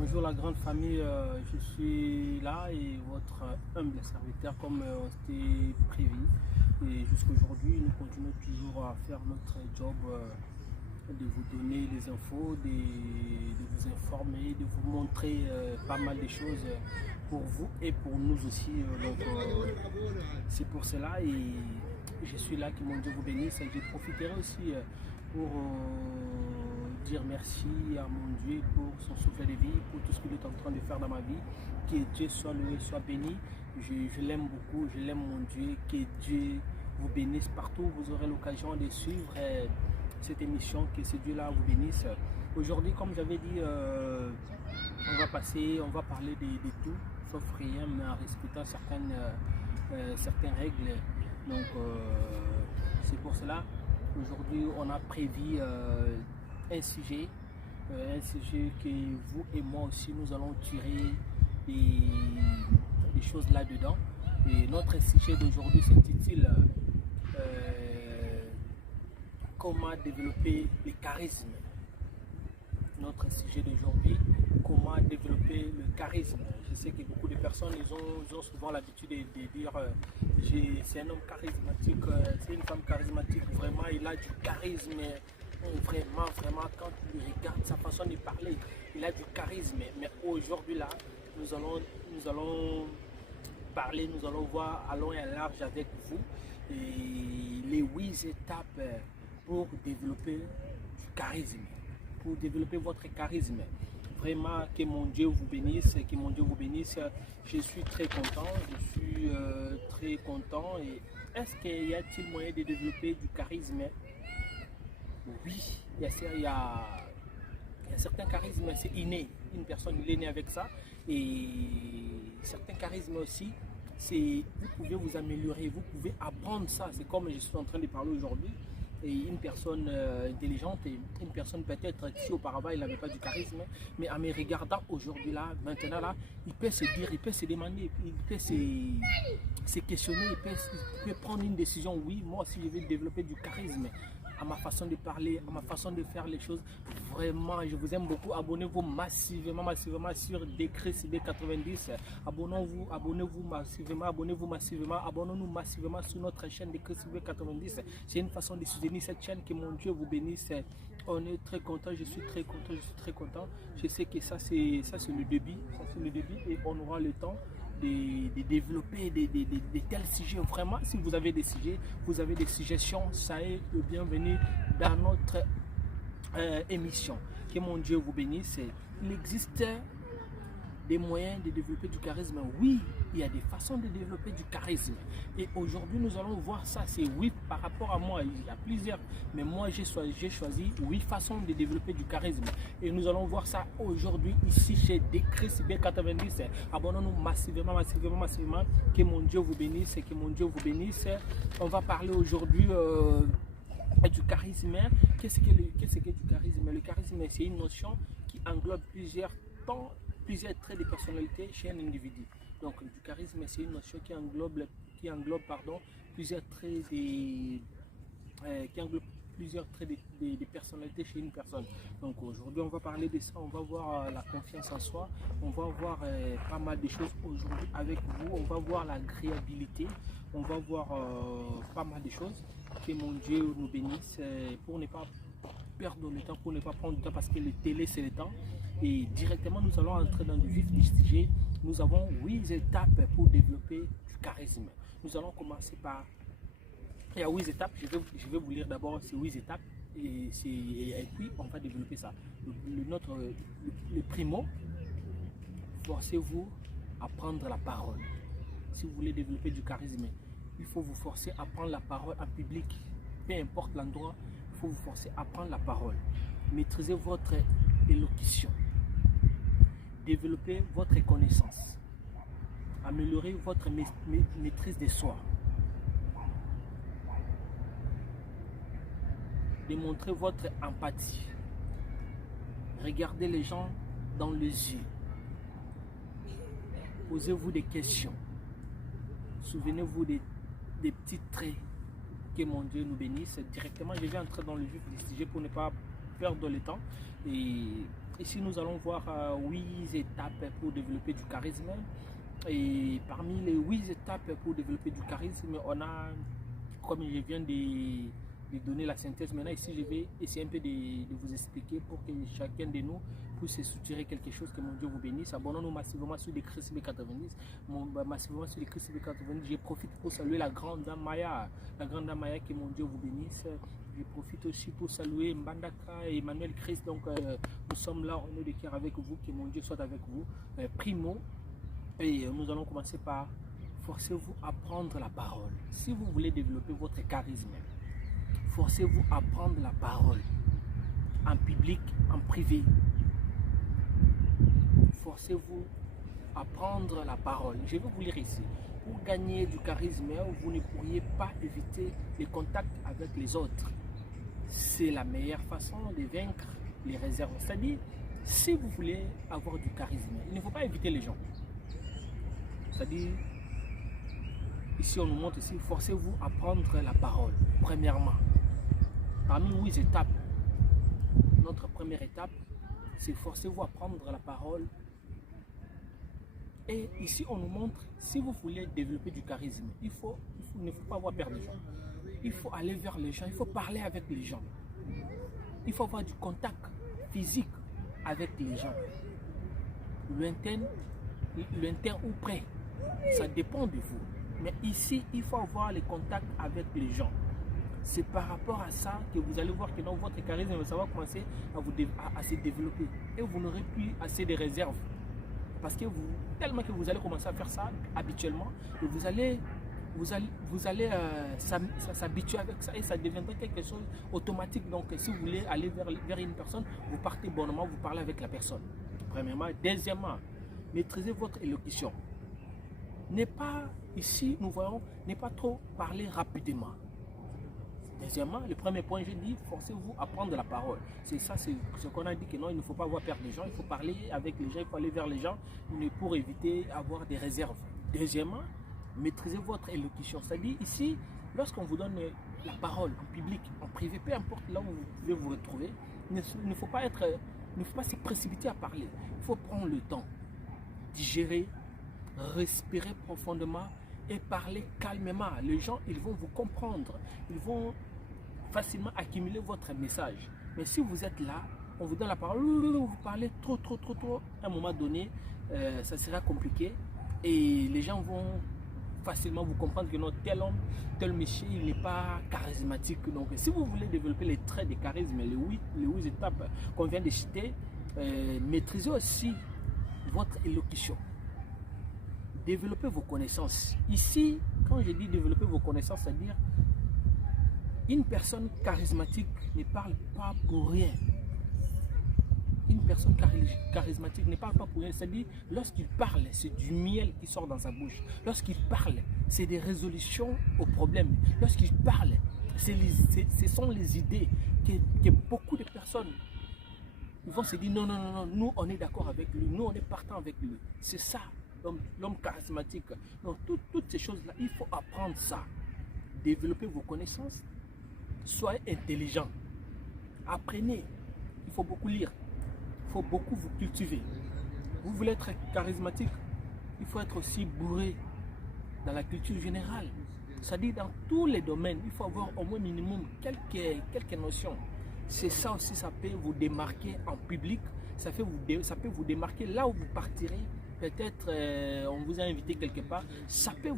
Bonjour la grande famille, je suis là et votre humble serviteur comme on s'était prévu. Et jusqu'aujourd'hui, nous continuons toujours à faire notre job de vous donner les infos, de vous informer, de vous montrer pas mal de choses pour vous et pour nous aussi. C'est pour cela et je suis là, que mon Dieu vous bénisse. Et je profiterai aussi pour dire merci à mon Dieu pour son souffle de vie, pour tout ce qu'il est en train de faire dans ma vie. Que Dieu soit loué, soit béni. Je l'aime beaucoup, je l'aime mon Dieu. Que Dieu vous bénisse partout où vous aurez l'occasion de suivre cette émission, que ce Dieu-là vous bénisse. Aujourd'hui, comme j'avais dit, on va parler de tout, sauf rien, mais en respectant certaines règles. Donc, c'est pour cela, aujourd'hui, on a prévu un sujet que vous et moi aussi, nous allons tirer des choses là-dedans. Et notre sujet d'aujourd'hui s'intitule comment développer le charisme. Notre sujet d'aujourd'hui, comment développer le charisme. Je sais que beaucoup de personnes ils ont souvent l'habitude de dire c'est un homme charismatique, c'est une femme charismatique, vraiment il a du charisme, vraiment quand tu regardes sa façon de parler, il a du charisme. Mais aujourd'hui là, nous allons parler, nous allons voir à long et à large avec vous et les 8 étapes pour développer du charisme, pour développer votre charisme. Vraiment, que mon Dieu vous bénisse, que mon Dieu vous bénisse. Je suis très content, très content. Et est-ce qu'il y a-t-il moyen de développer du charisme? Oui, il y a certains charismes, c'est inné. Une personne, il est né avec ça. Et certains charismes aussi, vous pouvez vous améliorer, vous pouvez apprendre ça. C'est comme je suis en train de parler aujourd'hui. Et une personne intelligente et une personne peut-être si auparavant il n'avait pas du charisme, mais en me regardant aujourd'hui là, maintenant là, il peut se dire, il peut se demander, il peut se questionner, il peut prendre une décision. Oui, moi aussi je vais développer du charisme à ma façon de parler, à ma façon de faire les choses. Vraiment, je vous aime beaucoup. Abonnez-vous massivement sur Décret CB90. Abonnez-vous massivement, abonnons-nous massivement sur notre chaîne Décret CB90. C'est une façon de soutenir cette chaîne. Que mon Dieu vous bénisse. On est très content, je suis très content. Je sais que ça c'est le début, et on aura le temps de développer des tels sujets. Vraiment, si vous avez des sujets, vous avez des suggestions, ça est le bienvenu dans notre émission. Que mon Dieu vous bénisse. Il existe des moyens de développer du charisme. Oui, il y a des façons de développer du charisme. Et aujourd'hui, nous allons voir ça. C'est oui, par rapport à moi, il y a plusieurs. Mais moi, j'ai choisi 8 façons de développer du charisme. Et nous allons voir ça aujourd'hui, ici, chez Décret CB90. Abonnons-nous massivement. Que mon Dieu vous bénisse. Que mon Dieu vous bénisse. On va parler aujourd'hui du charisme. Qu'est-ce que du charisme? Le charisme, c'est une notion qui englobe plusieurs traits de personnalité chez un individu. Donc du charisme, c'est une notion qui englobe plusieurs traits de personnalité chez une personne. Donc aujourd'hui on va parler de ça, on va voir la confiance en soi, on va voir pas mal de choses aujourd'hui avec vous, on va voir l'agréabilité, on va voir pas mal de choses. Que mon Dieu nous bénisse pour ne pas perdre le temps, pour ne pas prendre du temps, parce que le télé c'est le temps. Et directement nous allons entrer dans le vif du sujet. Nous avons 8 étapes pour développer du charisme. Nous allons commencer par, il y a 8 étapes, je vais vous lire d'abord ces 8 étapes et puis on va développer ça. Le primo, forcez-vous à prendre la parole. Si vous voulez développer du charisme, il faut vous forcer à prendre la parole en public. Peu importe l'endroit, il faut vous forcer à prendre la parole. Maîtrisez votre élocution. Développez votre connaissance. Améliorez votre maîtrise de soi. Démontrez votre empathie. Regardez les gens dans les yeux. Posez-vous des questions. Souvenez-vous des petits traits. Que mon Dieu nous bénisse. Directement, je vais entrer dans le vif du sujet pour ne pas perdre le temps. Et Ici, nous allons voir 8 étapes pour développer du charisme. Et parmi les 8 étapes pour développer du charisme, on a, comme je viens de donner la synthèse, maintenant ici je vais essayer un peu de vous expliquer pour que chacun de nous puisse structurer quelque chose. Que mon Dieu vous bénisse. Abonnons-nous massivement sur les Christ B90. Massivement sur les Christ B90. Je profite pour saluer la grande dame Maya. La grande dame Maya, que mon Dieu vous bénisse. Je profite aussi pour saluer Mbandaka et Emmanuel Christ. Donc nous sommes là, on est de cœur avec vous. Que mon Dieu soit avec vous. Primo. Et nous allons commencer par forcez-vous à prendre la parole. Si vous voulez développer votre charisme, forcez-vous à prendre la parole en public, en privé. Forcez-vous à prendre la parole. Je vais vous lire ici. Pour gagner du charisme, vous ne pourriez pas éviter les contacts avec les autres. C'est la meilleure façon de vaincre les réserves. C'est-à-dire, si vous voulez avoir du charisme, il ne faut pas éviter les gens. C'est-à-dire, ici on nous montre ici, forcez-vous à prendre la parole. Premièrement, parmi 8 étapes, notre première étape, c'est forcez-vous à prendre la parole. Et ici on nous montre, si vous voulez développer du charisme, il ne faut pas avoir peur des gens. Il faut aller vers les gens, il faut parler avec les gens. Il faut avoir du contact physique avec les gens. Lointain ou près, ça dépend de vous. Mais ici, il faut avoir les contacts avec les gens. C'est par rapport à ça que vous allez voir que dans votre charisme, ça va commencer à se développer. Et vous n'aurez plus assez de réserves. Parce que tellement que vous allez commencer à faire ça habituellement, et vous allez s'habituer avec ça et ça deviendra quelque chose automatique. Donc si vous voulez aller vers une personne, vous partez bonnement, vous parlez avec la personne. Premièrement. Deuxièmement, maîtrisez votre élocution. Ici nous voyons, ne pas trop parler rapidement. Deuxièmement, le premier point, je dis, forcez-vous à prendre la parole. C'est ça, c'est ce qu'on a dit, que non, il ne faut pas avoir peur des gens, il faut parler avec les gens, il faut aller vers les gens pour éviter d'avoir des réserves. Deuxièmement, maîtrisez votre élocution. C'est-à-dire ici, lorsqu'on vous donne la parole en public, en privé, peu importe là où vous pouvez vous retrouver, il ne faut pas se précipiter à parler. Il faut prendre le temps, digérer, respirer profondément et parler calmement. Les gens, ils vont vous comprendre. Ils vont facilement accumuler votre message. Mais si vous êtes là, on vous donne la parole, vous parlez trop, à un moment donné, ça sera compliqué. Et les gens vont facilement vous comprendre que non, tel homme, tel monsieur, il n'est pas charismatique. Donc, si vous voulez développer les traits de charisme, les 8 étapes qu'on vient de citer, maîtrisez aussi votre élocution. Développez vos connaissances. Ici, quand je dis développer vos connaissances, c'est-à-dire une personne charismatique ne parle pas pour rien. Une personne charismatique ne parle pas pour rien. C'est-à-dire, lorsqu'il parle, c'est du miel qui sort dans sa bouche. Lorsqu'il parle, c'est des résolutions aux problèmes. Lorsqu'il parle, ce sont les idées que beaucoup de personnes vont se dire non, nous on est d'accord avec lui, nous on est partant avec lui. C'est ça, l'homme charismatique. Donc toutes ces choses-là, il faut apprendre ça. Développer vos connaissances, soyez intelligent. Apprenez, il faut beaucoup lire, il faut beaucoup vous cultiver. Vous voulez être charismatique, il faut être aussi bourré dans la culture générale. C'est-à-dire dans tous les domaines, il faut avoir au moins minimum quelques notions. C'est ça aussi, ça peut vous démarquer en public, ça peut vous démarquer là où vous partirez. Peut-être on vous a invité quelque part, ça peut